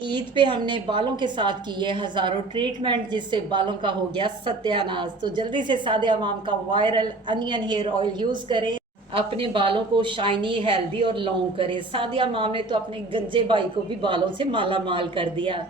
ईद पे हमने बालों के साथ किए हज़ारों ट्रीटमेंट जिससे बालों का हो गया सत्यानाश। तो जल्दी से सादे अवाम का viral onion hair oil use करें, अपने बालों को शाइनी हेल्दी और लॉन्ग करें। सादिया माम ने तो अपने गंजे भाई को भी बालों से माला माल कर दिया।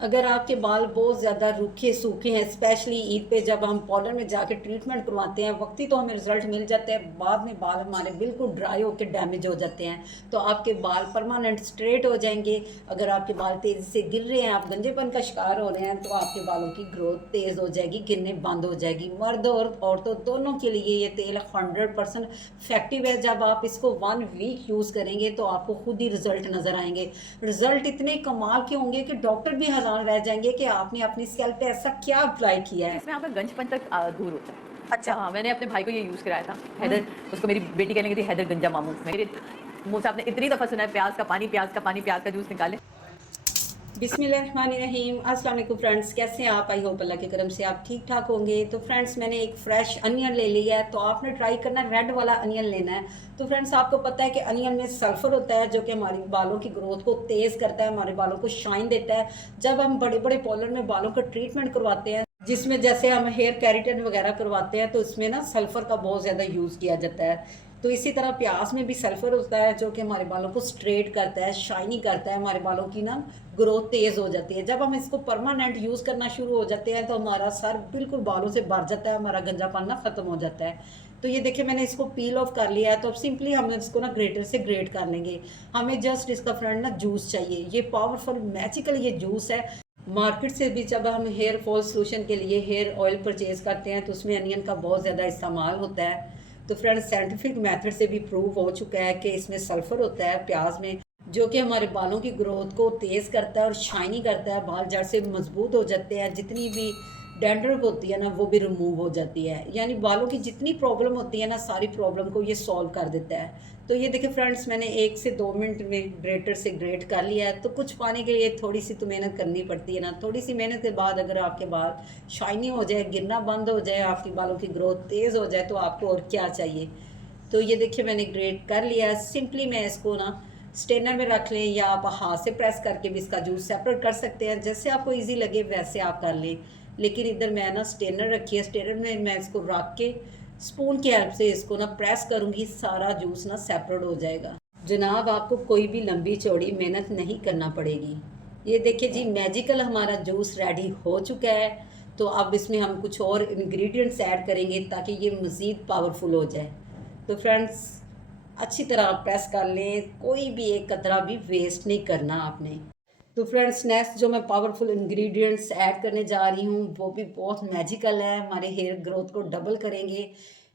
अगर आपके बाल बहुत ज़्यादा रूखे सूखे हैं, स्पेशली ईद पे जब हम पार्लर में जाके ट्रीटमेंट करवाते हैं, वक्ती तो हमें रिजल्ट मिल जाता है, बाद में बाल हमारे बिल्कुल ड्राई होकर डैमेज हो जाते हैं। तो आपके बाल परमानेंट स्ट्रेट हो जाएंगे। अगर आपके बाल तेज़ी से गिर रहे हैं, आप गंजेपन का शिकार हो रहे हैं, तो आपके बालों की ग्रोथ तेज़ हो जाएगी, गिरने बंद हो जाएगी। मर्द और औरतों दोनों के लिए ये तेल 100% इफेक्टिव है। जब आप इसको 1 वीक यूज़ करेंगे तो आपको खुद ही रिजल्ट नज़र आएंगे। रिजल्ट इतने कमाल के होंगे कि डॉक्टर भी हैरान रह जाएंगे कि आपने अपनी स्कैल्प पे ऐसा क्या अप्लाई किया है। इसमें आपका गंजपन तक दूर होता है। अच्छा। हाँ, मैंने अपने भाई को ये यूज़ कराया था। हैदर, उसको मेरी बेटी कहने लगी थी हैदर गंजा मामू। मेरे मुँह से आपने इतनी दफ़ा सुना है प्याज़ का पानी, प्याज़ का पानी, प्याज़ का जूस निकालें। बिस्मिल्लाहिर्रहमानिर्रहीम। अस्सलाम वालेकुम फ्रेंड्स, कैसे हैं आप? आई होप अल्लाह के करम से आप ठीक ठाक होंगे। तो फ्रेंड्स, मैंने एक फ़्रेश अनियन ले लिया है। तो आपने ट्राई करना, रेड वाला अनियन लेना है। तो फ्रेंड्स, आपको पता है कि अनियन में सल्फ़र होता है जो कि हमारी बालों की ग्रोथ को तेज़ करता है, हमारे बालों को शाइन देता है। जब हम बड़े बड़े पार्लर में बालों का ट्रीटमेंट करवाते हैं, जिसमें जैसे हम हेयर केराटिन वगैरह करवाते हैं, तो इसमें ना सल्फ़र का बहुत ज़्यादा यूज़ किया जाता है। तो इसी तरह प्याज में भी सल्फ़र होता है जो कि हमारे बालों को स्ट्रेट करता है, शाइनी करता है, हमारे बालों की ना ग्रोथ तेज़ हो जाती है। जब हम इसको परमानेंट यूज़ करना शुरू हो जाते हैं तो हमारा सर बिल्कुल बालों से भर जाता है, हमारा गंजापन ना ख़त्म हो जाता है। तो ये देखिए, मैंने इसको पील ऑफ कर लिया है। तो अब सिंपली हम इसको ना ग्रेटर से ग्रेट कर लेंगे। हमें जस्ट इसका फ्रेंड ना जूस चाहिए। ये पावरफुल मैजिकल ये जूस है। मार्केट से भी जब हम हेयर फॉल सोल्यूशन के लिए हेयर ऑयल परचेज करते हैं तो उसमें अनियन का बहुत ज़्यादा इस्तेमाल होता है। तो फ्रेंड्स, साइंटिफिक मेथड से भी प्रूव हो चुका है कि इसमें सल्फ़र होता है प्याज में, जो कि हमारे बालों की ग्रोथ को तेज़ करता है और शाइनी करता है। बाल जड़ से मजबूत हो जाते हैं, जितनी भी डैंड्रफ होती है ना वो भी रिमूव हो जाती है। यानी बालों की जितनी प्रॉब्लम होती है ना, सारी प्रॉब्लम को ये सॉल्व कर देता है। तो ये देखिए फ्रेंड्स, मैंने 1 से 2 मिनट में ग्रेटर से ग्रेट कर लिया है। तो कुछ पाने के लिए थोड़ी सी तो मेहनत करनी पड़ती है ना। थोड़ी सी मेहनत के बाद अगर आपके बाल शाइनी हो जाए, गिरना बंद हो जाए, आपकी बालों की ग्रोथ तेज़ हो जाए, तो आपको और क्या चाहिए। तो ये देखिए, मैंने ग्रेट कर लिया है। सिंपली मैं इसको ना स्ट्रेनर में रख लें, या आप हाथ से प्रेस करके भी इसका जूस सेपरेट कर सकते हैं। जैसे आपको इजी लगे वैसे आप कर लें। लेकिन इधर मैं ना स्ट्रेनर रखी है, स्ट्रेनर में मैं इसको रख के स्पून की हेल्प से इसको ना प्रेस करूँगी, सारा जूस ना सेपरेट हो जाएगा। जनाब, आपको कोई भी लंबी चौड़ी मेहनत नहीं करना पड़ेगी। ये देखिए जी, मैजिकल हमारा जूस रेडी हो चुका है। तो अब इसमें हम कुछ और इंग्रेडिएंट्स ऐड करेंगे ताकि ये मज़ीद पावरफुल हो जाए। तो फ्रेंड्स, अच्छी तरह प्रेस कर लें, कोई भी एक कतरा भी वेस्ट नहीं करना आपने। तो फ्रेंड्स, नेक्स्ट जो मैं पावरफुल इंग्रेडिएंट्स ऐड करने जा रही हूँ वो भी बहुत मैजिकल है, हमारे हेयर ग्रोथ को डबल करेंगे।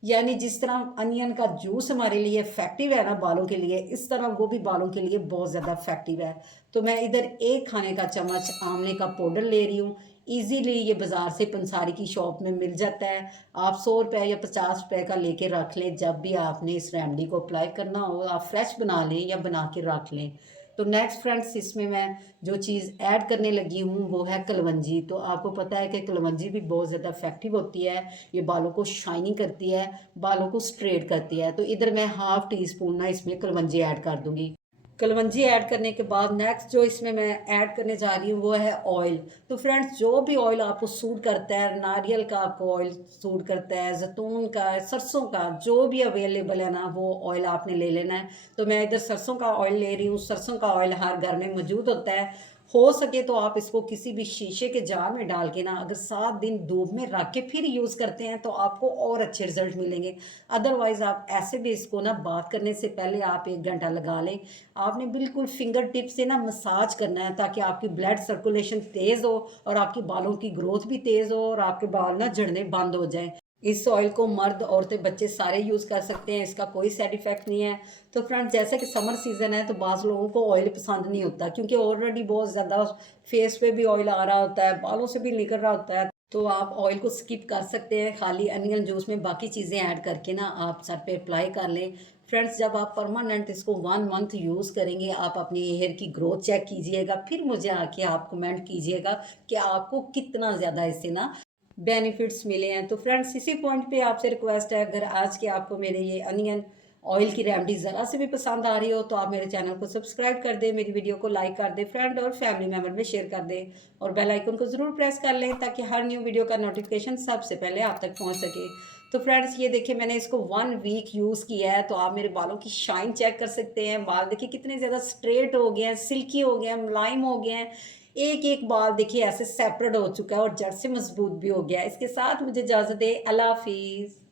यानी जिस तरह अनियन का जूस हमारे लिए इफेक्टिव है ना बालों के लिए, इस तरह वो भी बालों के लिए बहुत ज़्यादा इफेक्टिव है। तो मैं इधर 1 खाने का चम्मच आंवले का पाउडर ले रही हूँ। ईजीली ये बाज़ार से पंसारी की शॉप में मिल जाता है। आप 100 रुपये या 50 रुपये का लेके रख लें। जब भी आपने इस रेमेडी को अप्लाई करना हो, आप फ्रेश बना लें या बना के रख लें। तो नेक्स्ट फ्रेंड्स, इसमें मैं जो चीज़ ऐड करने लगी हूँ वो है कलवंजी। तो आपको पता है कि कलवंजी भी बहुत ज़्यादा इफेक्टिव होती है। ये बालों को शाइनी करती है, बालों को स्ट्रेट करती है। तो इधर मैं हाफ़ टी स्पून ना इसमें कलवंजी ऐड कर दूँगी। कलवंजी ऐड करने के बाद नेक्स्ट जो इसमें मैं ऐड करने जा रही हूँ वो है ऑयल। तो फ्रेंड्स, जो भी ऑयल आपको सूट करता है, नारियल का आपको ऑयल सूट करता है, जैतून का, सरसों का, जो भी अवेलेबल है ना वो ऑयल आपने ले लेना है। तो मैं इधर सरसों का ऑयल ले रही हूँ। सरसों का ऑयल हर घर में मौजूद होता है। हो सके तो आप इसको किसी भी शीशे के जार में डाल के ना अगर 7 दिन धूप में रख के फिर यूज़ करते हैं तो आपको और अच्छे रिजल्ट मिलेंगे। अदरवाइज़ आप ऐसे भी इसको ना बात करने से पहले आप 1 घंटा लगा लें। आपने बिल्कुल फिंगर टिप से ना मसाज करना है ताकि आपकी ब्लड सर्कुलेशन तेज़ हो और आपकी बालों की ग्रोथ भी तेज़ हो और आपके बाल ना झड़ने बंद हो जाएं। इस ऑयल को मर्द, औरतें, बच्चे सारे यूज़ कर सकते हैं। इसका कोई साइड इफ़ेक्ट नहीं है। तो फ्रेंड्स, जैसे कि समर सीज़न है तो बाज़ लोगों को ऑयल पसंद नहीं होता क्योंकि ऑलरेडी बहुत ज़्यादा फेस पे भी ऑयल आ रहा होता है, बालों से भी निकल रहा होता है। तो आप ऑयल को स्किप कर सकते हैं। खाली अनियन जूस में बाकी चीज़ें ऐड करके ना आप सर पे अप्लाई कर लें। फ्रेंड्स, जब आप परमानेंट इसको 1 मंथ यूज़ करेंगे, आप अपनी हेयर की ग्रोथ चेक कीजिएगा, फिर मुझे आके आप कमेंट कीजिएगा कि आपको कितना ज़्यादा इससे ना बेनिफिट्स मिले हैं। तो फ्रेंड्स, इसी पॉइंट पे आपसे रिक्वेस्ट है, अगर आज के आपको मेरे ये अनियन ऑयल की रेमेडी ज़रा से भी पसंद आ रही हो तो आप मेरे चैनल को सब्सक्राइब कर दें, मेरी वीडियो को लाइक कर दें, फ्रेंड और फैमिली मेम्बर में शेयर कर दें और बेल आइकन को ज़रूर प्रेस कर लें ताकि हर न्यू वीडियो का नोटिफिकेशन सबसे पहले आप तक पहुंच सके। तो फ्रेंड्स ये देखिए मैंने इसको 1 वीक यूज़ किया है, तो आप मेरे बालों की शाइन चेक कर सकते हैं। बाल देखिए कितने ज़्यादा स्ट्रेट हो गए हैं, सिल्की हो गए हैं, मुलायम हो गए हैं। एक एक बाल देखिए ऐसे सेपरेट हो चुका है और जड़ से मजबूत भी हो गया है। इसके साथ मुझे इजाज़त दें, अल्लाह हाफिज़।